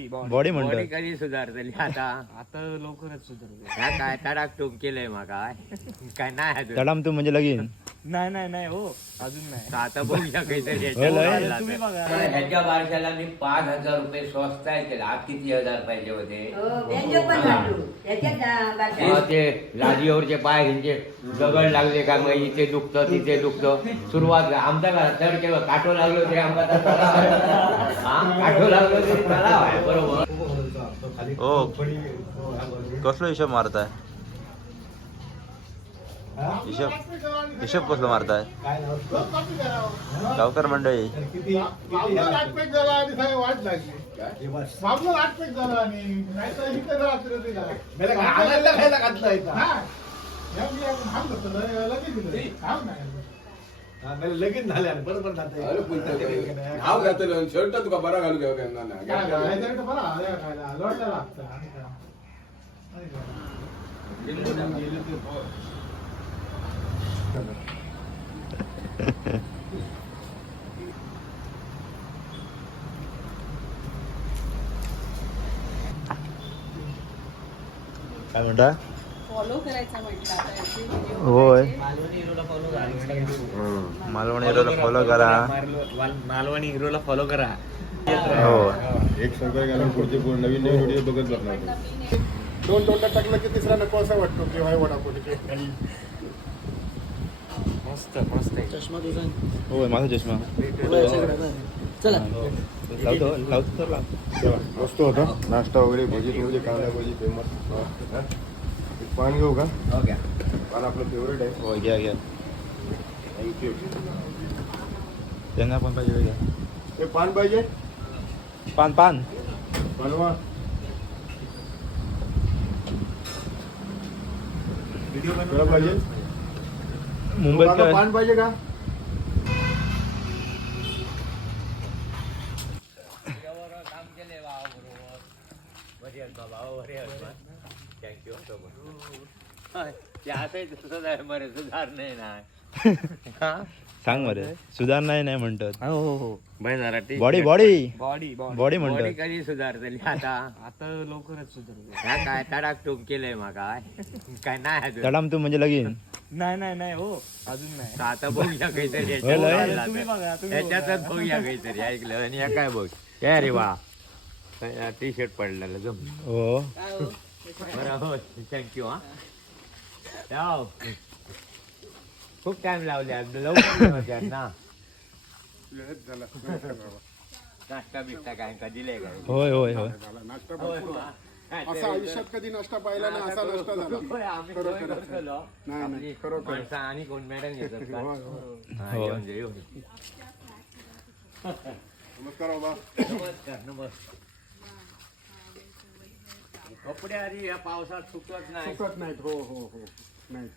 Body body body म्हणतात. कधी सुधारतली आता? आता लवकरच सुधारते. ह्या काय तडाक टूक केलंय माका काय नाही अजून. तडाम तू म्हणजे लगीन. नाही नाही नाही हो अजून नाही तर आता बघूया काहीतरी होय, लय. याच्यावर तुम्ही आला बघा तर. ह्याच्या बारशाला मी पाच हजार रुपये स्वस्त आहे केला आज किती हजार पाहिजे होते हो, व्यंजन पण वाढलो. याच्यात आ, बारक्या. तेव्हा ते लादीवरचे पाय ह्यांचे दगड लागले का मग इथे दुखतं तिथे दुखतं सुरुवात आमचा का चढ केलं काठो लागलो ते आमचा तर तलाव आहे. हा काठो लागलो तरी तलाव आहे बरोबर हो कसलो हिशोब मारताय हिशोब हिशोब कसलो मारताय गावकर मंडळी. हा. लगीन बरोबर घाव घातलं शर्ट तुका बरा घालू घ्यावं त्यांना काय म्हणता? फॉलो करायचा म्हटलं आता याचे video होय. मालवणी हिरोला फॉलो करा. मालवणी हिरोला फॉलो करा. हो. एक सरकार घालून पुढचे पुढे नवीन व्हिडिओ बघत. दोन दोनदा टाकलं की तिसरा नको असं वाटतो की हाय वडापोटी मस्त मस्त आहे. होय माझा चष्मा. चला. लावतो लावतो तर लाव. मस्त होता. नाश्ता वगैरे भजी वगैरे कांदा भजी फ़ेमस पान घेऊ का? हो. पान आपलं फेवरेट आहे. हो घ्या घ्या. थँक्यू त्यांना पण पाहिजे घ्या. हे पान पाहिजे? पान पान. बनवा. तुला पाहिजे? मुंबईत काय? पान पाहिजे का? काम केले बरोबर बरे आहेत बाबा बरे थँक्यू ते आता तसंच आहे बरे सुधार नाही ना. सांग बरे. सुधार नाही नाही म्हणतात. हो हो हो. Body body body body body म्हणतात. कधी सुधारतली आता? आता लवकरच सुधारते ह्या काय तडाक टूक केलंय माका काय? नाही अजून. तडाम तू म्हणजे लगीन. नाही नाही नाही हो. अजून नाही. तर आता बघूया काहीतरी तुम्ही बघा तर. तुम्ही याच्यातच बघा. बघूया काहीतरी. ऐकलं आणि या काय बघ. काय रे वा. टी शर्ट पडलेलं जम. हो. काय हो? बरोबर थँक्यू हा. जाओ. खूप टाइम लावले लवकर होत्या ना नाश्ता बिष्टा काय का दिले काय होय होय होय नाश्ता होय, भरपूर हा. काय असा आयुष्यात कधी नाश्ता पाहिला ना असा नाश्ता झाला होय, आम्ही खरं, सोय खरं. करतलो. नाही, नाही, आपली खरोखर. माणसं आणि कोण मॅडम घेतात का? होय, होय. हा, होय. येऊन दे, येऊन दे. नमस्कार बाबा नमस्कार नमस्कार कपडे आधी या पावसात सुकत नाही चुकत नाहीत हो हो हो नाही.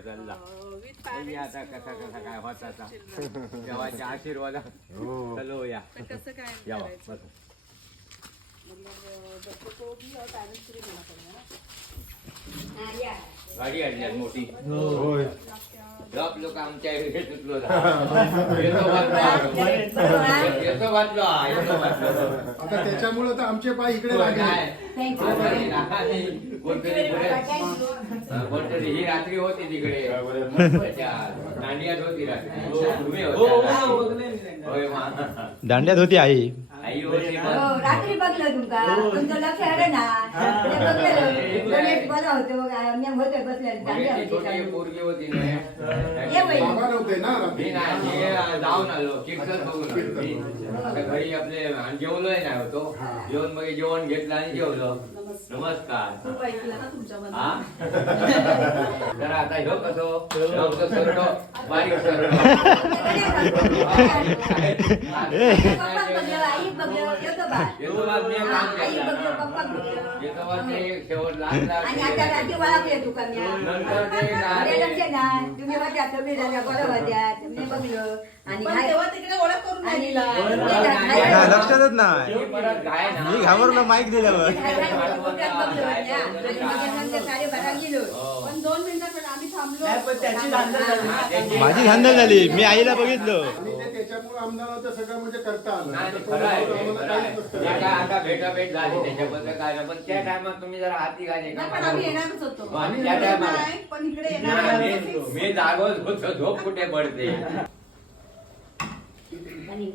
चालला. आता कसा कसा काय होता आता. देवाच्या आशीर्वाद हो. चलो या. कसं काय बसा. हा, या. गाडी आणली मोठी. होय. जॉब लोक आमच्या हे येतो येतो येतो आता त्याच्यामुळे तर आमचे पाय इकडे लागले. कोणतरी you. हा, कोणतरी ही रात्री होती तिकडे अच्छा, दांडियात होती रात्री तुम्ही हो हो. होय मा दांड्यात होती आई आई होती हो. रात्री बघलं तुमका तुमचं लक्ष आलं ना? ते बघलेलं. होतं बघ, आम्ही होते बसले दांड्या मग ती होती. छोटी चालू. पोरगी होती ये बाई. ना बाबा नव्हते ना रात्री. मी नाही मी जाऊन आलो कीर्तन बघून आलो मी. आता घरी आपले आणि जेवलोय नाही होतो जेवण मग जेवण घेतलं आणि जेवलो. नमस्कार. खूप ऐकलं ना तुमच्यामध्ये हा? तर आता ह्यो कसो? ह्यो कसो सरडो? बारीक सरडो. बघलं, येतो बा. येतो बाद मी हा, काम आई केलं बघलं, ना. पप्पा बघलं. येतो बाद मी शेवट लागला आणि आता रात्री वळखले तुका मी नंतर ते काय? अरे लक्ष नाही तुम्ही होत्या तुम्ही झाल्या बरं होत्या तुम्ही बघलं आणि पण हाय- तेव्हा तिकडे ओळख करून नाही आणि दिला ते बरोबर. काय- नाही, हाय- नाही, लक्षातच नाही. मी घाबरलो माईक दिल्यावर. हो. पण दोन आम्ही थांबलो. नाही, पण त्याची धांदल झाली. त्याची- माझी धांदल झाली. मी आईला बघितलं. आणि ते याच्यामुळे आमदार ते सगळं म्हणजे करता आलं नाही, तर नाही, तो खरं आहे ते, आम्हाला खरं काहीच आहे. नसतं. त्या काय आता भेटाभेट झाली त्याच्याबद्दल काय नाही पण त्या टायमात तुम्ही जरा हाती घाले नाही पण आम्ही येणारच होतो हो, आणि आम्ही त्या येणार टायमाला- नाही, पण इकडे येणार. मी जागोच होतो झोप कुठे पडते आणि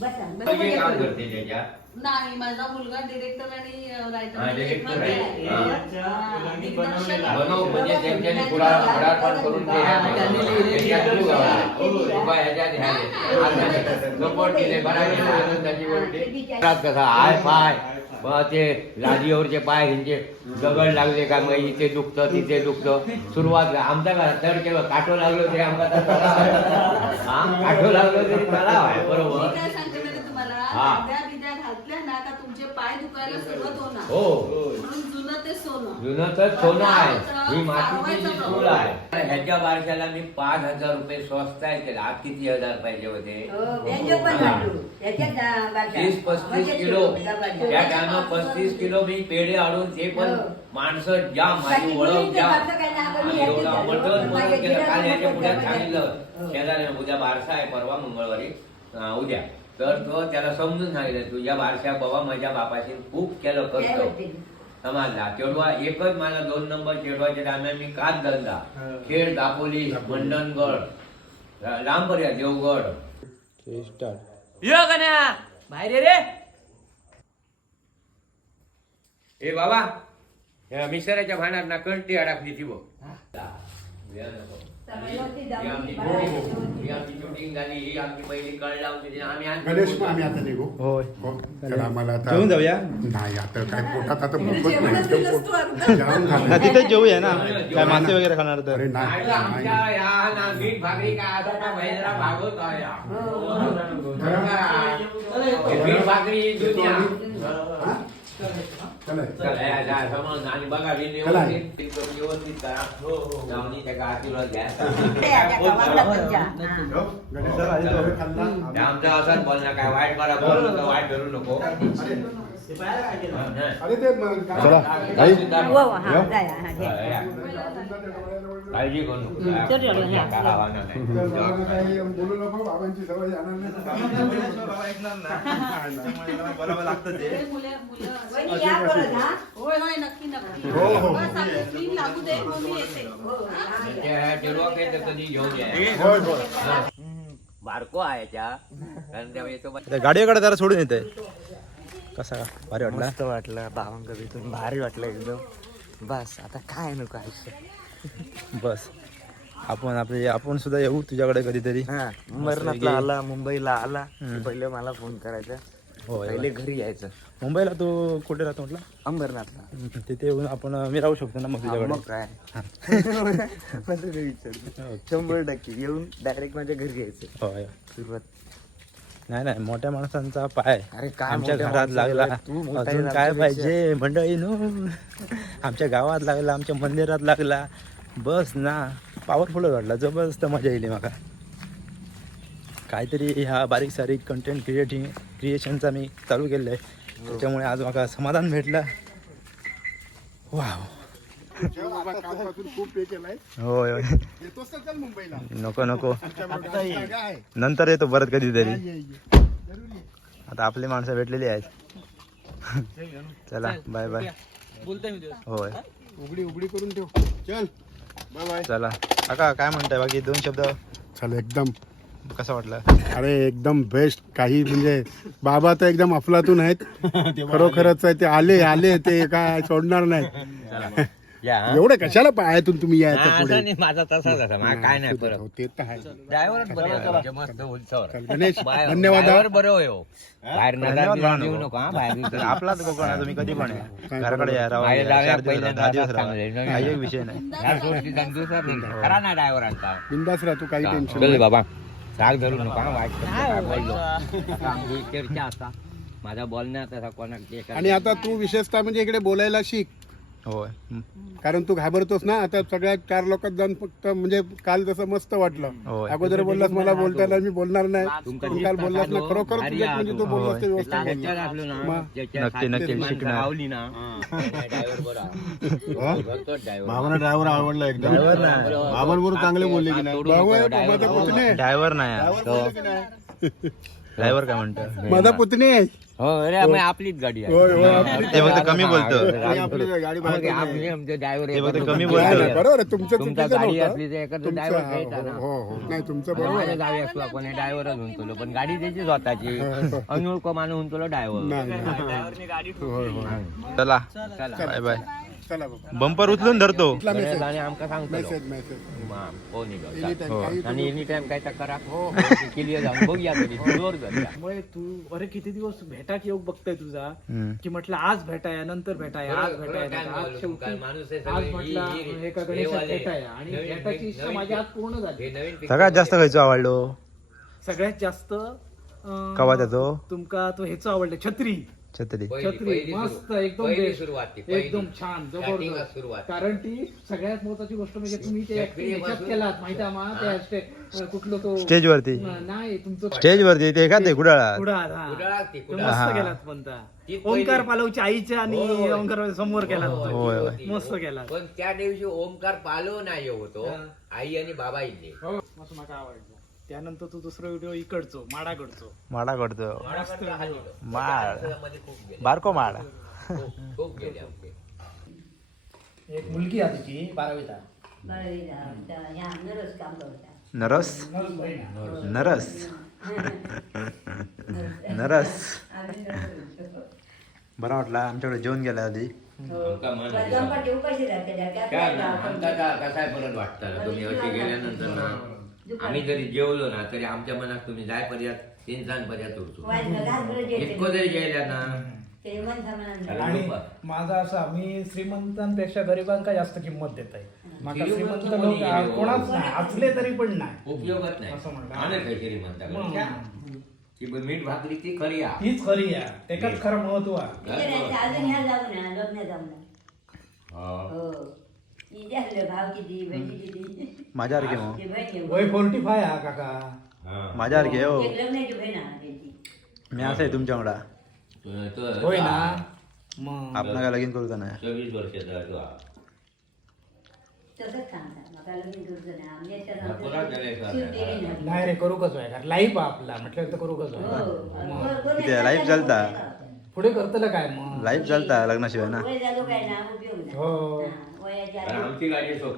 बसा सगळे काम करते त्याच्यात नाही माझा मुलगा डिरेक्टर आणि हा, रायटर director आहे. हा. दिग्दर्शक बनव म्हणजे त्यांच्यानी पुढा- पुढाकार करून ते त्याच्यात तू गावाला. उभा ह्याच्यात ह्या- सपोर्ट केले बरा केला आनंदाची गोष्टी घरात कसा हाय मग ते लादीवरचे पाय ह्यांचे दगड लागले का मग इथे दुखतं तिथे दुखतं. सुरुवात आमच्या घरात तर केवळ काठो लागलो तरी आहे. हा काठो लागलो तरी तलाव आहे मी बरोबर हा. बिद्या बिद्या घातल्या ना का तुमचे पाय दुखायला सुरुवात होणार? हो. जुनं तर सोनं आहे ही मातीची जी चूल आहे ह्याच्या बारशाला मी पाच हजार रुपये स्वस्त आहे केला आज किती हजार पाहिजे होते हो. तीस पस्तीस म्हणजे किलो. त्या टायमा पस्तीस किलो मी पेढे आणून ते पण हो. माणसं जाम माझी ओळख याच्यात एवढं. मटण मटण केलं काल याच्यापुढे. सांगितलं हो. शेजारी उद्या बारसा आहे परवा मंगळवारी उद्या तर तो त्याला समजून सांगितलं तुझ्या बारशा बाबा माझ्या बापाशी खूप केलं करतो? समाजला तेवढा एकच माझा दोन नंबर चेडवाच्या दरम्यान मी काच धरला खेड दापोली मंडणगड लांबपर्या देवगड. स्टार्ट यो कन्या बाहेर ये रे. ए बाबा या मिक्सराच्या भांड्यात ना कळती अडकली ती बघ. ही आमची ही आमची shooting झाली ही आमची पहिली कळ लावून दिली आम्ही आणखी गणेश बोलतो. आम्ही आता निघू. होय हो, तर आम्हाला आता जेवून जाऊया? नाही आता काय पोटात आता भूकच जेवणच नाही दिलंस तू आता. जेवण हा झालं तिथेच जेवूया ना. काय मासे वगैरे खाणार तर? अरे नाही नाही. तर आमच्या नाही. या ना मीठ भाकरी काय आता का महिंद्रा भागवत आहे या. हे. मीठ भाकरी दुनिया हा? चला. चला, या, जा, समज आणि बघा व्यवस्थित व्यवस्थित करा. जाऊन त्याचा आशीर्वाद घ्या. हा. हो, आमचं असंच बोलणं काय वाईट मला बोलू नको वाईट धरू नको. अरे. ते काळजी करू नको चल, चल, या. काय आव्हानं नाही. तर बाबांना काही बोलू नको बाबांची सवय जाणार नाही ते मुलं- मुलं- वहिनी, या परत, हा? होय होय नक्की नक्की हो, हो. बस आपलं screen लागू दे मग मी येते हो, हा, या. त्या टेलवा काही तर कधी घेऊन या होय होय बारको आहे त्या कारण त्या येतो बा- त्या गाडीकडे जरा सोडून येते कसा भारी वाटला मस्त वाटलं बाबांका भेटून भारी वाटलं एकदम बस आता काय नको आयुष्य बस. आपण आपले आपण सुद्धा येऊ तुझ्याकडे कधीतरी. हा मरणातला आला मुंबईला आला. की. पहिले मला फोन करायचा. होय पहिले घरी यायचं. मुंबईला तू कुठे राहतो म्हटलं? अंबरनाथला. तिथे येऊन आपण मी राहू शकतो ना मग हा, मग तुझ्याकडे काय मला ते विचारलं शंभर टक्के. येऊन डायरेक्ट माझ्या घरी यायचं. होय. सुरुवात. नाही नाही मोठ्या माणसांचा पाय. अरे काय आमच्या मोठ्या घरात लागला. तू मोठा अजून काय आमच्यापेक्षा. पाहिजे मंडळी नो आमच्या गावात लागला आमच्या मंदिरात लागला. बस ना. पॉवरफुल वाटला जबरदस्त मजा येईल माका. काहीतरी ह्या बारीक सारीक कंटेंट क्रिएटिंग क्रिएशनचा मी चालू केलेलं आहे त्याच्यामुळे आज माका समाधान भेटलं. वाव होय होय. नको नको. नंतर येतो परत कधीतरी. आता आपली माणसं भेटलेली आहेत. चला बाय बाय होय. उघडी उघडी करून ठेव. चल. चला. काका काय म्हणताय? बाकी दोन शब्द. चल एकदम. कसं वाटलं? अरे एकदम बेस्ट काही म्हणजे बाबा तर एकदम अफलातून आहेत. खरोखरच आहे ते आले आले ते काय सोडणार नाही. एवढं कशाला पायातून तुम्ही यायचं पुढे? माझा तसाच असा काय नाही हो, फरक ते तर आहे. ड्रायव्हरच बरे मस्त उंचावर चल, गणेश बाय- धन्यवाद ड्रायव्हर बरं होय हो. बाहेर नजर धन्यवाद बिजर भावना. देऊ नको हा बाहेर तर आपलाच कोकण आहे तुम्ही कधी पण काय घराकडे या राहा बाहेर जाऊया, चार दिवस राहा, पहिल्यांदा दहा दिवस आता राहा. चांगलं आहे. काही एक विषय नाही. ह्या. खरा ना ड्रायव्हरांचा बिंदास राहा तू काही टेन्शन नाही. बाबा राग धरू नका वाईट शब्द काय बोललो आता आमची चर्चा असा माझा बोलण्यात असा आणि आता तू विशेषतः म्हणजे इकडे बोलायला शिक. होय कारण तू घाबरतोस ना आता सगळ्या चार लोकात जाऊन फक्त म्हणजे काल जसं मस्त वाटलं होय. अगोदर बोललास मला बोलताना मी बोलणार नाही तू काल बोललास ना खरोखर तुझ्यात म्हणजे तू आहे बोललास ते व्यवस्थित बोलला. त्याच्यात असलो ना मग. त्याच्या नक्की, नक्की शिकणार. ना ड्रायव्हर बरा. भावना ड्रायव्हर आवडला एकदम Driver नाही. बाबांबरोबर चांगले बोलले की नाही भाऊ आहे, बाबा ते कुठले? ड्रायव्हर नाही ड्रायव्हर बोलले की नाही? ड्रायव्हर काय म्हणतो? माझा पुतणी आहे. हो अरे मग आपलीच गाडी आहे. होय, होय, आपली. ते फक्त कमी बोलतो. आणि आपली गाडी बाहेर मग आपली आमचे ते फक्त कमी बोलतो. बरोबर आहे. तुमचं तुमचा चुकीचं गाडी नव्हतं. असली तर एखादं तुमचं- ड्रायव्हर हो हो नाही तुमचं बरोबर माझ्या आहे. गावी असलो आपण ड्रायव्हरच तुला पण गाडी त्याची स्वतःची. अनोळख मानून होऊन तुला ड्रायव्हर नाही, नाही. होय, होय. चला. चला. बाय बाय चला बाबा. बंपर उचलून धरतो. मेसेज आणि आमका सांगतो मेसेज मेसेज हो काही आणि एनी टाइम काय हो क्लिअर जाऊन बघूया कधी जोर करूया त्यामुळे तू अरे किती दिवस भेटाक योग बघतोय तुझा. की म्हटलं आज भेटाया नंतर भेटाया आज भेटाया आज शेवटी आज म्हटलं एका गणेशात भेटाया आणि भेटायची इच्छा माझी आज पूर्ण झाली. सगळ्यात जास्त खायचो आवडलो? सगळ्यात जास्त अं, कवा त्याचो? तुमका तो ह्याचं आवडलं छत्री. छत्री. छत्री. मस्त एकदम बेस्ट. एकदम छान सुरुवात जबरदस्त. कारण ती सगळ्यात महत्वाची गोष्ट म्हणजे तुम्ही ते छत्री ह्याच्यात पासून- केलात माहिती आहे कुठलं तो स्टेज वरती नाही तुमचं स्टेज वरती ते का ते कुडाळा कुडाळ हा. कुडाळात ती, तो कुडाळात. हा. मस्त केलात पण त्या. ती पहिली. ओंकार पालवच्या आईच्या आणि होय, होय. ओंकार समोर केला होय, होय. मस्त केला पण त्या दिवशी ओमकार पालो नाही होतो. हा. आई आणि बाबा इले मस्त मला आवडलं त्यानंतर तू दुसरा व्हिडिओ इकडचो माडाकडचो. माडा करतो मस्त video. माड. मध्ये खूप गेले. बारको माड. खूप- खूप गेले आमचे. एक मुलगी आहे तिची बारावीचा बरं, ह्या नरस काम करता नरस? नर्स बहीण आहे. नरस. नरस. आम्ही नरस. बरा वाटला आमच्याकडे जेवण गेला आधी. हो. आमका मन उपाशी राहते काय परत वाटतं? तुम्ही गेल्यानंतर ना आम्ही जरी जेवलो ना तरी आमच्या मनात तुम्ही जाय पर्यंत इंसान पर्यंत उरतो. इतकं जरी गेल्या ना. आणि माझा असा मी श्रीमंतांपेक्षा गरिबांका जास्त किंमत देत आहे. माका श्रीमंत श्रीमंत लोक? कोणाच नाही असले तरी पण नाही. उपयोगच नाही. असं म्हणतात. म्हणता की बा मीठ भाकरी ती खरी आ. तीच खरी आहे. त्याच्यात खरं महत्त्व आहे. अजून ह्या जाऊ नये लग्न जाऊ नये हा. हो भाव किती बहिणी किती? माझ्यासारखे मग. ती बहीण आहे. वय फोर्टी फाय हा काका. हा. माझ्यासारखे हो. एक लग्नाची बहीण आहे त्यांची मी असं आहे तुमच्याकडा तो- तो- होय ना? मग. आपण काय लगीन करू का नाही? सव्वीस वर्षाचा तो. हा. तसंच सांगतात. मला लग्न करूचं नाही? हा? शिवतेरी रे करू कसं आहे? लाईफ आपला. म्हटलं तर करू कसं हो. आहे कोण- कोण किती येतात लाईफ त्याला चालता? पुढे? करतलं काय मग? लाईफ चालता लग्नाशिवाय ना? वय झालो काय ना? उपयोग नाही. हो. हा, आमची गाडी सो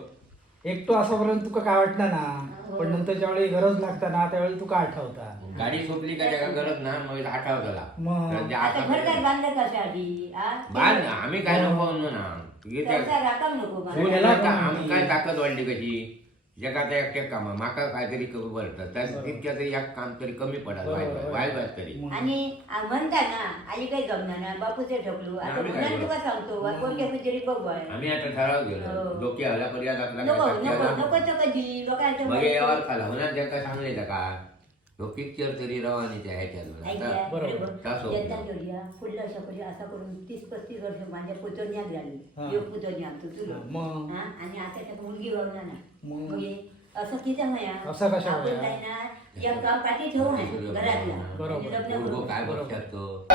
एकटो असापर्यंत तुका काय वाटणार ना पण नंतरच्या वेळी गरज लागता ना त्यावेळी तुका आठवता. गाडी सोपली का त्याला गरज ना मग आठाव झाला मग. बांधलं ना आम्ही काय नको म्हणू ना. हे त्या- नको मला. तू याला का- आम- काय ताकद वाढली कशी? जगात एकट्या कामा माका काहीतरी कमी पडतं त्या तितक्या तरी एक काम तरी कमी पडत वाईट तरी. आणि म्हणता ना आई काही जमणार ना बापूचे ठोकलो आता आम्ही काय म्हणून करू? तुका सांगतो वा कोणत्या तरी बघू. आम्ही. आता ठराव हो. गेलो डोके आपला नको नको नाही. नको तर कधी लोकांचं मग यावर खाला. होणार त्याका सांगले का? तो पिक्चर तरी रवानी त्या ह्याच्यात ऐका, आता बरोबर. पुढल्या वर्षा करूया असं करून तीस पस्तीस वर्ष माझ्या पुतण्यात झाली हा. एक पुतणी आमचं तुला मग. हा आणि आता त्या मुलगी ना मग. मग हे असं किती माया असं कशा आपण? काय ना एक काम पाठी ठेवू नये घरातला बरोबर. म्हणजे लग्न करू. काय बघतात तो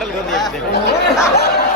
पाणी बॉटल घेऊन